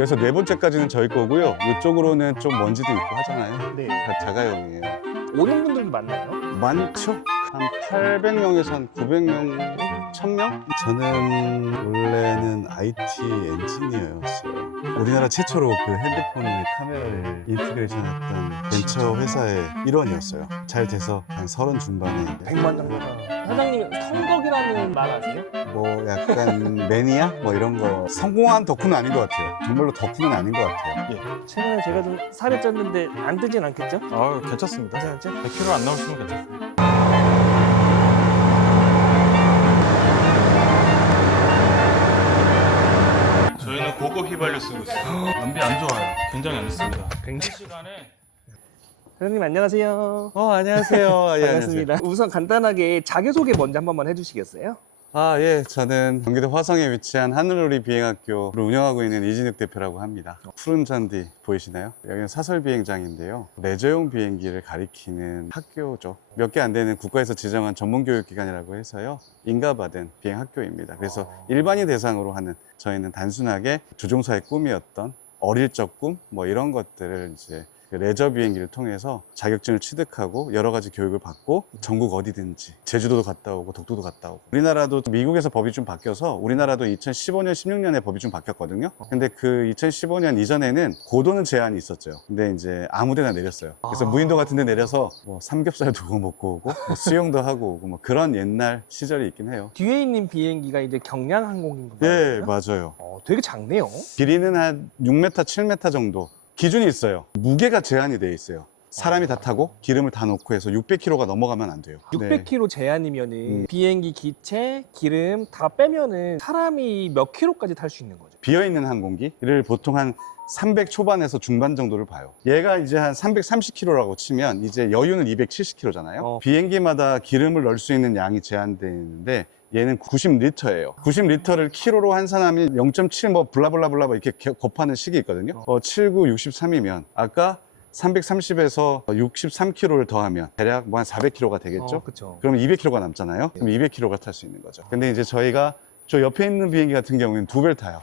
여기서 네 번째까지는 저희 거고요. 이쪽으로는 좀 먼지도 있고 하잖아요. 네. 다 자가용이에요. 오는 분들도 많나요? 많죠? 한 800명에서 한 900명, 1000명? 저는 원래는 IT 엔지니어였어요. 우리나라 최초로 그 핸드폰에 카메라를 인티그레이션했던 벤처 회사의 일원이었어요. 잘 돼서 한 30 중반에 100만 정도가. 사장님 성덕이라는 말 아세요? 뭐 약간 매니아? 뭐 이런 거 성공한 덕후는 아닌 것 같아요. 정말로 덕후는 아닌 것 같아요. 최근에 제가 좀 살이 쪘는데 안 뜨진 않겠죠? 아, 괜찮습니다. 괜찮죠? 100kg 안 나오시면 괜찮습니다. 저희는 고급 휘발유 쓰고 있어요. 연비 안 좋아요. 굉장히 안 좋습니다. 굉장히. 시간에 사장님 안녕하세요. 안녕하세요. 예, 반갑습니다. 우선 간단하게 자기소개 먼저 한 번만 해주시겠어요? 예. 저는 경기도 화성에 위치한 하늘놀이 비행학교를 운영하고 있는 이진욱 대표라고 합니다. 푸른 잔디 보이시나요? 여기는 사설 비행장인데요. 레저용 비행기를 가리키는 학교죠. 몇 개 안 되는 국가에서 지정한 전문교육기관이라고 해서요. 인가받은 비행학교입니다. 그래서 일반인 대상으로 하는, 저희는 단순하게 조종사의 꿈이었던 어릴 적 꿈, 뭐 이런 것들을 이제 레저 비행기를 통해서 자격증을 취득하고 여러 가지 교육을 받고 전국 어디든지 제주도도 갔다 오고 독도도 갔다 오고. 우리나라도 미국에서 법이 좀 바뀌어서 우리나라도 2015년 16년에 법이 좀 바뀌었거든요. 근데 그 2015년 이전에는 고도는 제한이 있었죠. 근데 이제 아무 데나 내렸어요. 그래서 무인도 같은 데 내려서 뭐 삼겹살도 구워 먹고 오고 뭐 수영도 하고 오고 뭐 그런 옛날 시절이 있긴 해요. 뒤에 있는 비행기가 이제 경량항공인 건가요? 네, 맞아요. 되게 작네요. 길이는 한 6m, 7m 정도 기준이 있어요. 무게가 제한이 돼 있어요. 사람이 다 타고 기름을 다 넣고 해서 600kg가 넘어가면 안 돼요. 600kg 제한이면은 비행기 기체, 기름 다 빼면은 사람이 몇 킬로까지 탈 수 있는 거죠? 비어있는 항공기를 보통 한 300 초반에서 중반 정도를 봐요. 얘가 이제 한 330kg라고 치면 이제 여유는 270kg잖아요. 비행기마다 기름을 넣을 수 있는 양이 제한되어 있는데 얘는 90리터예요. 90리터를 키로로 환산하면 0.7 뭐 블라블라블라 이렇게 곱하는 식이 있거든요. 79, 63이면 아까 330에서 63kg를 더하면 대략 뭐 한 400kg가 되겠죠. 그렇죠. 그럼 200kg가 남잖아요. 그럼 200kg가 탈 수 있는 거죠. 근데 이제 저희가 저 옆에 있는 비행기 같은 경우에는 2배를 타요.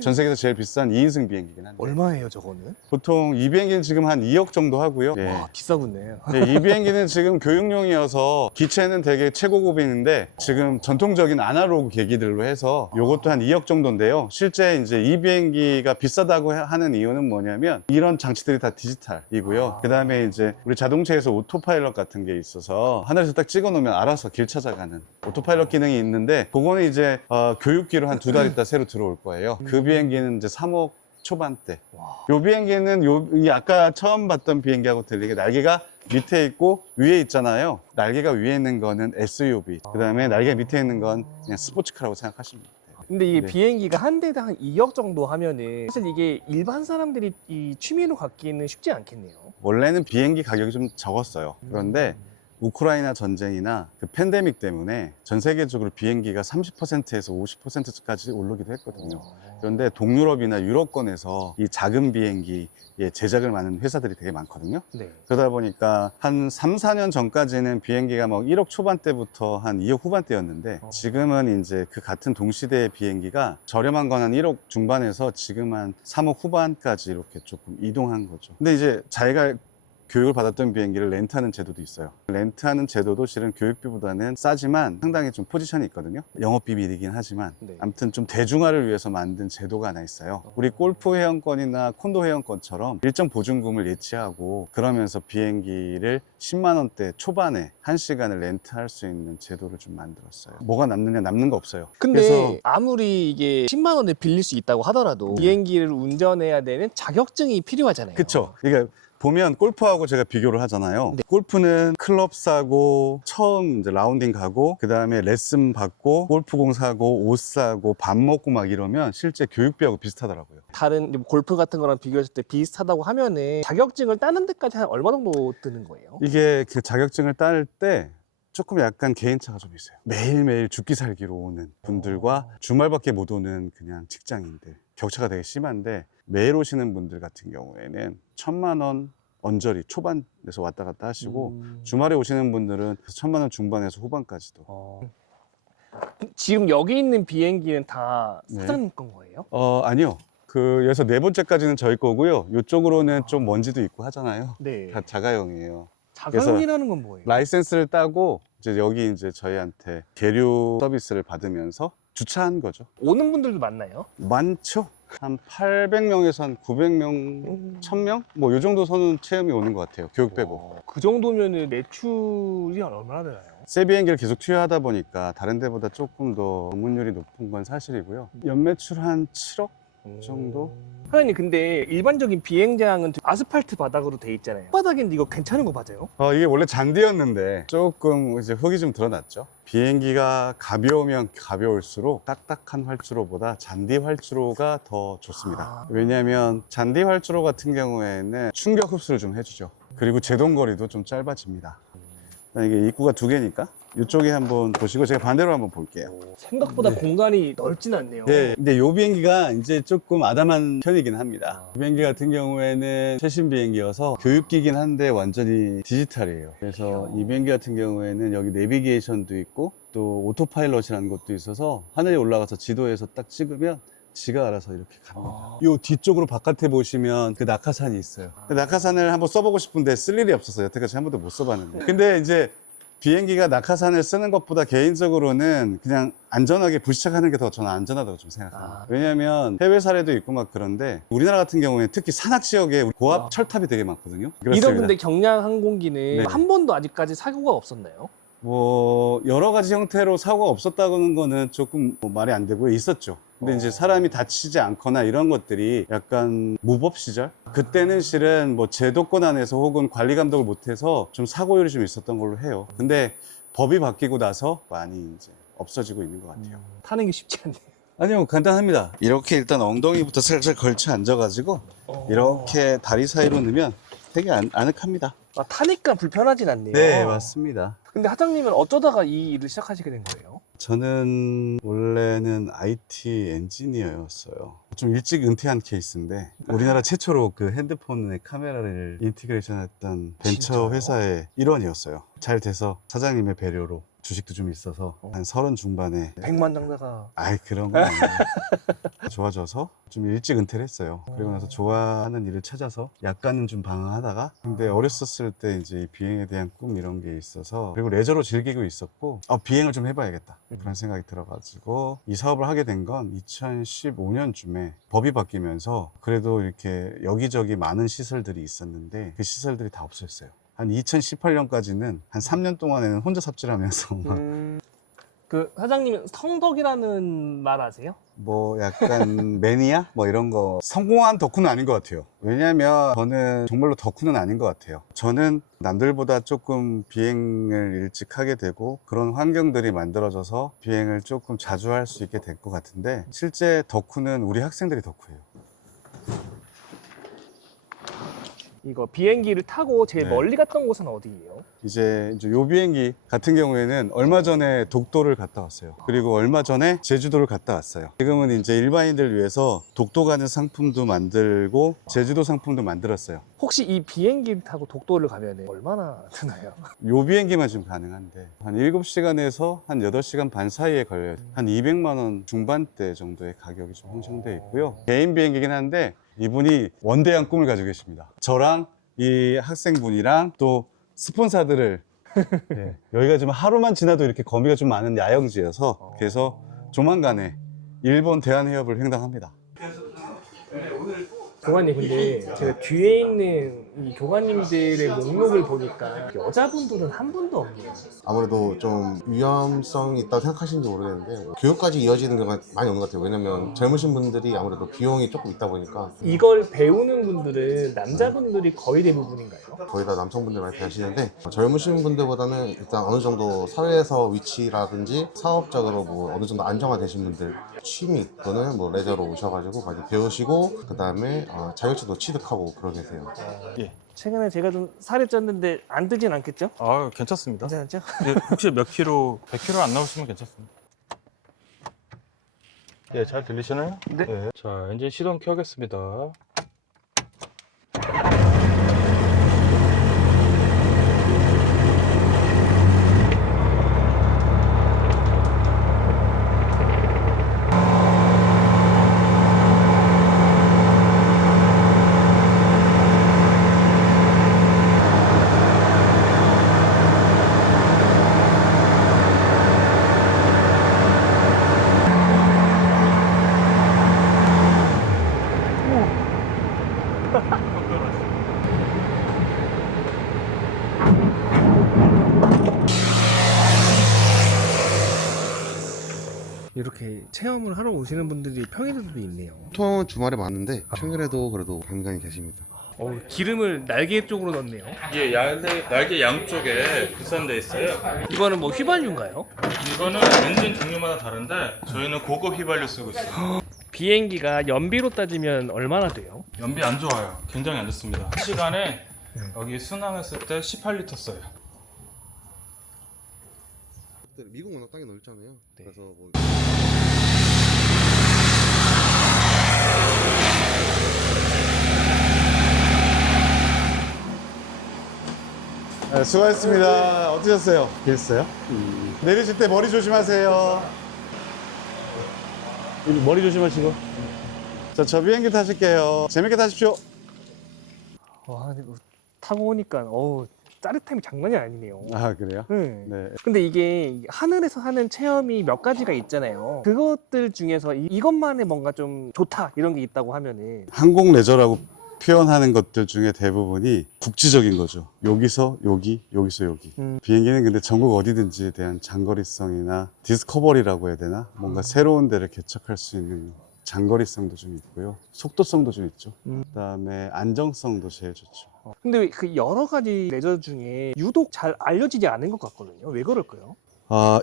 전 세계에서 제일 비싼 2인승 비행기긴 한데 얼마예요 저거는? 보통 이 비행기는 지금 한 2억 정도 하고요. 예. 와 비싸군요. 이 비행기는 지금 교육용이어서 기체는 되게 최고급인데 지금 전통적인 아날로그 계기들로 해서 요것도 한 2억 정도인데요. 실제 이제 이 비행기가 비싸다고 하는 이유는 뭐냐면 이런 장치들이 다 디지털이고요. 그 다음에 이제 우리 자동차에서 오토파일럿 같은 게 있어서 하늘에서 딱 찍어 놓으면 알아서 길 찾아가는 오토파일럿 기능이 있는데 그거는 이제 교육기로 한 2달 있다 새로 들어올 거예요. 그 비행기는 이제 3억 초반대. 요 비행기는 이 아까 처음 봤던 비행기하고 들리게 날개가 밑에 있고 위에 있잖아요. 날개가 위에 있는 거는 SUV. 그 다음에 날개 밑에 있는 건 그냥 스포츠카라고 생각하시면 돼요. 근데 이게 네. 비행기가 한 대당 한 2억 정도 하면은 사실 이게 일반 사람들이 이 취미로 갖기는 쉽지 않겠네요. 원래는 비행기 가격이 좀 적었어요. 그런데 우크라이나 전쟁이나 그 팬데믹 때문에 전 세계적으로 비행기가 30%에서 50%까지 오르기도 했거든요. 그런데 동유럽이나 유럽권에서 이 작은 비행기에 제작을 많은 회사들이 되게 많거든요. 네. 그러다 보니까 한 3, 4년 전까지는 비행기가 막 1억 초반대부터 한 2억 후반대였는데 지금은 이제 그 같은 동시대의 비행기가 저렴한 건 한 1억 중반에서 지금 한 3억 후반까지 이렇게 조금 이동한 거죠. 근데 이제 자기가 교육을 받았던 비행기를 렌트하는 제도도 있어요. 렌트하는 제도도 실은 교육비보다는 싸지만 상당히 좀 포지션이 있거든요. 영업비밀이긴 하지만 네. 아무튼 좀 대중화를 위해서 만든 제도가 하나 있어요. 우리 골프 회원권이나 콘도 회원권처럼 일정 보증금을 예치하고 그러면서 비행기를 10만 원대 초반에 1시간을 렌트할 수 있는 제도를 좀 만들었어요. 뭐가 남느냐? 남는 거 없어요. 근데 그래서 아무리 이게 10만 원에 빌릴 수 있다고 하더라도 비행기를 운전해야 되는 자격증이 필요하잖아요. 그쵸. 그러니까 보면 골프하고 제가 비교를 하잖아요. 네. 골프는 클럽 사고 처음 이제 라운딩 가고 그 다음에 레슨 받고 골프공 사고 옷 사고 밥 먹고 막 이러면 실제 교육비하고 비슷하더라고요. 다른 골프 같은 거랑 비교했을 때 비슷하다고 하면은 자격증을 따는 데까지 한 얼마 정도 드는 거예요? 이게 그 자격증을 딸 때 조금 약간 개인차가 좀 있어요. 매일매일 죽기 살기로 오는 분들과 주말밖에 못 오는 그냥 직장인들 격차가 되게 심한데 매일 오시는 분들 같은 경우에는 1,000만 원 언저리 초반에서 왔다 갔다 하시고 주말에 오시는 분들은 1,000만 원 중반에서 후반까지도. 지금 여기 있는 비행기는 다 네. 사장님 건 거예요? 아니요. 그래서 네 번째까지는 저희 거고요. 이쪽으로는 좀 먼지도 있고 하잖아요. 네. 다 자가용이에요. 자가용이라는 건 뭐예요? 라이센스를 따고 이제 여기 이제 저희한테 계류 서비스를 받으면서 주차한 거죠. 오는 분들도 많나요? 많죠. 한 800명에서 한 900명, 1000명? 뭐 요 정도 선은 체험이 오는 것 같아요. 교육 빼고. 그 정도면은 매출이 얼마나 되나요? 새 비행기를 계속 투여하다 보니까 다른 데보다 조금 더 방문율이 높은 건 사실이고요. 연매출 한 7억 정도? 사장님, 근데 일반적인 비행장은 아스팔트 바닥으로 돼 있잖아요. 바닥인데 이거 괜찮은 거 맞아요? 이게 원래 잔디였는데 조금 이제 흙이 좀 드러났죠. 비행기가 가벼우면 가벼울수록 딱딱한 활주로보다 잔디 활주로가 더 좋습니다. 왜냐하면 잔디 활주로 같은 경우에는 충격 흡수를 좀 해주죠. 그리고 제동거리도 좀 짧아집니다. 이게 입구가 두 개니까 이쪽에 한번 보시고 제가 반대로 한번 볼게요. 생각보다 공간이 넓진 않네요. 네, 근데 이 비행기가 이제 조금 아담한 편이긴 합니다. 이 비행기 같은 경우에는 최신 비행기여서 교육기긴 한데 완전히 디지털이에요. 그래서 이 비행기 같은 경우에는 여기 내비게이션도 있고 또 오토파일럿이라는 것도 있어서 하늘에 올라가서 지도에서 딱 찍으면 지가 알아서 이렇게 갑니다. 요 뒤쪽으로 바깥에 보시면 그 낙하산이 있어요. 그 낙하산을 한번 써보고 싶은데 쓸 일이 없어서 여태까지 한 번도 못 써봤는데. 근데 이제 비행기가 낙하산을 쓰는 것보다 개인적으로는 그냥 안전하게 불시착하는 게 더 저는 안전하다고 좀 생각합니다. 왜냐하면 해외 사례도 있고 막 그런데 우리나라 같은 경우에 특히 산악 지역에 고압 철탑이 되게 많거든요. 이런 근데 경량 항공기는 네. 한 번도 아직까지 사고가 없었나요? 뭐 여러 가지 형태로 사고가 없었다는 거는 조금 뭐 말이 안 되고요. 있었죠. 근데 이제 사람이 다치지 않거나 이런 것들이 약간 무법 시절? 그때는 실은 뭐 제도권 안에서 혹은 관리 감독을 못해서 좀 사고율이 좀 있었던 걸로 해요. 근데 법이 바뀌고 나서 많이 이제 없어지고 있는 것 같아요. 타는 게 쉽지 않네요. 아니요, 간단합니다. 이렇게 일단 엉덩이부터 살살 걸쳐 앉아가지고 이렇게 다리 사이로 넣으면 되게 아늑합니다. 타니까 불편하진 않네요. 네, 맞습니다. 근데 사장님은 어쩌다가 이 일을 시작하시게 된 거예요? 저는 원래는 IT 엔지니어였어요. 좀 일찍 은퇴한 케이스인데 우리나라 최초로 그 핸드폰에 카메라를 인티그레이션 했던 벤처 진짜요? 회사의 일원이었어요. 잘 돼서 사장님의 배려로 주식도 좀 있어서 한 30 중반에 백만장자가 아이 그런 건 아니에요. 좋아져서 좀 일찍 은퇴를 했어요. 그리고 나서 좋아하는 일을 찾아서 약간은 좀 방황하다가 근데 어렸었을 때 이제 비행에 대한 꿈 이런 게 있어서 그리고 레저로 즐기고 있었고 비행을 좀 해봐야겠다 그런 생각이 들어가지고 이 사업을 하게 된 건 2015년쯤에 법이 바뀌면서 그래도 이렇게 여기저기 많은 시설들이 있었는데 그 시설들이 다 없어졌어요. 한 2018년까지는 한 3년 동안에는 혼자 삽질하면서 막 그 사장님은 성덕이라는 말 아세요? 뭐 약간 매니아? 뭐 이런 거 성공한 덕후는 아닌 것 같아요. 왜냐면 저는 정말로 덕후는 아닌 것 같아요. 저는 남들보다 조금 비행을 일찍 하게 되고 그런 환경들이 만들어져서 비행을 조금 자주 할 수 있게 될 것 같은데 실제 덕후는 우리 학생들이 덕후예요. 이거 비행기를 타고 제일 네. 멀리 갔던 곳은 어디예요? 이제 요 비행기 같은 경우에는 얼마 전에 독도를 갔다 왔어요. 그리고 얼마 전에 제주도를 갔다 왔어요. 지금은 이제 일반인들 위해서 독도 가는 상품도 만들고 제주도 상품도 만들었어요. 혹시 이 비행기를 타고 독도를 가면 얼마나 드나요? 요 비행기만 지금 가능한데 한 7시간에서 한 8시간 반 사이에 걸려요. 한 200만 원 중반대 정도의 가격이 좀 형성되어 있고요. 개인 비행기긴 한데 이분이 원대한 꿈을 가지고 계십니다. 저랑 이 학생분이랑 또 스폰서들을 네, 여기가 지금 하루만 지나도 이렇게 거미가 좀 많은 야영지여서 그래서 조만간에 일본 대한해협을 횡단합니다. 교관님, 근데 제가 뒤에 있는 이 교관님들의 목록을 보니까 여자분들은 한 분도 없네요. 아무래도 좀 위험성이 있다고 생각하시는지 모르겠는데 교육까지 이어지는 경우가 많이 오는 것 같아요. 왜냐면 젊으신 분들이 아무래도 비용이 조금 있다 보니까 이걸 배우는 분들은 남자분들이 거의 대부분인가요? 거의 다 남성분들 많이 배우시는데 젊으신 분들보다는 일단 어느 정도 사회에서 위치라든지 사업적으로 뭐 어느 정도 안정화되신 분들 취미 또는 뭐 레저로 오셔가지고 많이 배우시고 그 다음에 자격증도 취득하고 그러 계세요. 최근에 제가 좀 살이 쪘는데 안 뜨진 않겠죠? 아, 괜찮습니다. 괜찮죠? 예, 혹시 몇 킬로, 100킬로 안 나오시면 괜찮습니다. 예, 잘 들리시나요? 네. 자, 엔진 시동 켜겠습니다. 이렇게 체험을 하러 오시는 분들이 평일에도 있네요. 보통은 주말에 많은데 평일에도 그래도 굉장히 계십니다. 기름을 날개 쪽으로 넣네요. 이게 날개 양쪽에 구산돼 있어요. 이거는 뭐 휘발유인가요? 이거는 엔진 종류마다 다른데 저희는 고급 휘발유 쓰고 있어요. 비행기가 연비로 따지면 얼마나 돼요? 연비 안 좋아요. 굉장히 안 좋습니다. 시간에 여기 순항했을 때 18리터 써요. 미국 워낙 땅이 넓잖아요. 그래서 뭐 네, 수고하셨습니다. 어떠셨어요? 됐어요? 내리실 때 머리 조심하세요. 머리 조심하시고. 자, 저 비행기 타실게요. 재밌게 타십시오. 와, 이거 타고 오니까 짜릿함이 장난이 아니네요. 아, 그래요? 네. 네. 근데 이게 하늘에서 하는 체험이 몇 가지가 있잖아요. 그것들 중에서 이것만의 뭔가 좀 좋다 이런 게 있다고 하면은 항공 레저라고 표현하는 것들 중에 대부분이 국지적인 거죠. 여기서 여기, 여기서 여기. 비행기는 근데 전국 어디든지에 대한 장거리성이나 디스커버리라고 해야 되나? 뭔가 새로운 데를 개척할 수 있는 장거리성도 좀 있고요. 속도성도 좀 있죠. 그다음에 안정성도 제일 좋죠. 근데 그 여러 가지 레저 중에 유독 잘 알려지지 않은 것 같거든요. 왜 그럴까요?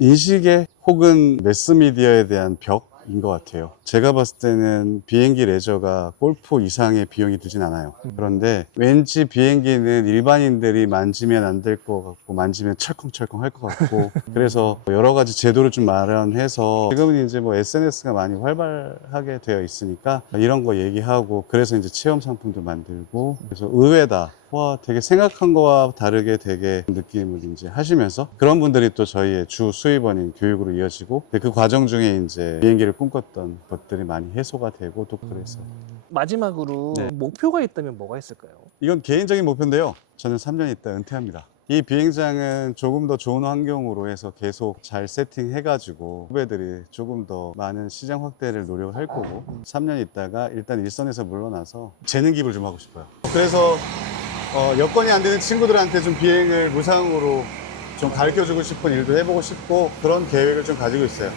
인식에 혹은 매스미디어에 대한 벽인 것 같아요. 제가 봤을 때는 비행기 레저가 골프 이상의 비용이 들진 않아요. 그런데 왠지 비행기는 일반인들이 만지면 안 될 것 같고 만지면 철컹철컹 할 것 같고 그래서 여러 가지 제도를 좀 마련해서 지금은 이제 뭐 SNS가 많이 활발하게 되어 있으니까 이런 거 얘기하고 그래서 이제 체험 상품도 만들고 그래서 의외다. 와, 되게 생각한 거와 다르게 되게 느낌을 이제 하시면서 그런 분들이 또 저희의 주 수입원인 교육으로 이어지고 그 과정 중에 이제 비행기를 꿈꿨던 것들이 많이 해소가 되고 또 그래서 마지막으로 네. 목표가 있다면 뭐가 있을까요? 이건 개인적인 목표인데요. 저는 3년 있다 은퇴합니다. 이 비행장은 조금 더 좋은 환경으로 해서 계속 잘 세팅해가지고 후배들이 조금 더 많은 시장 확대를 노력할 거고 3년 있다가 일단 일선에서 물러나서 재능 기부를 좀 하고 싶어요. 그래서 여건이 안 되는 친구들한테 좀 비행을 무상으로 좀 가르쳐주고 싶은 일도 해보고 싶고 그런 계획을 좀 가지고 있어요.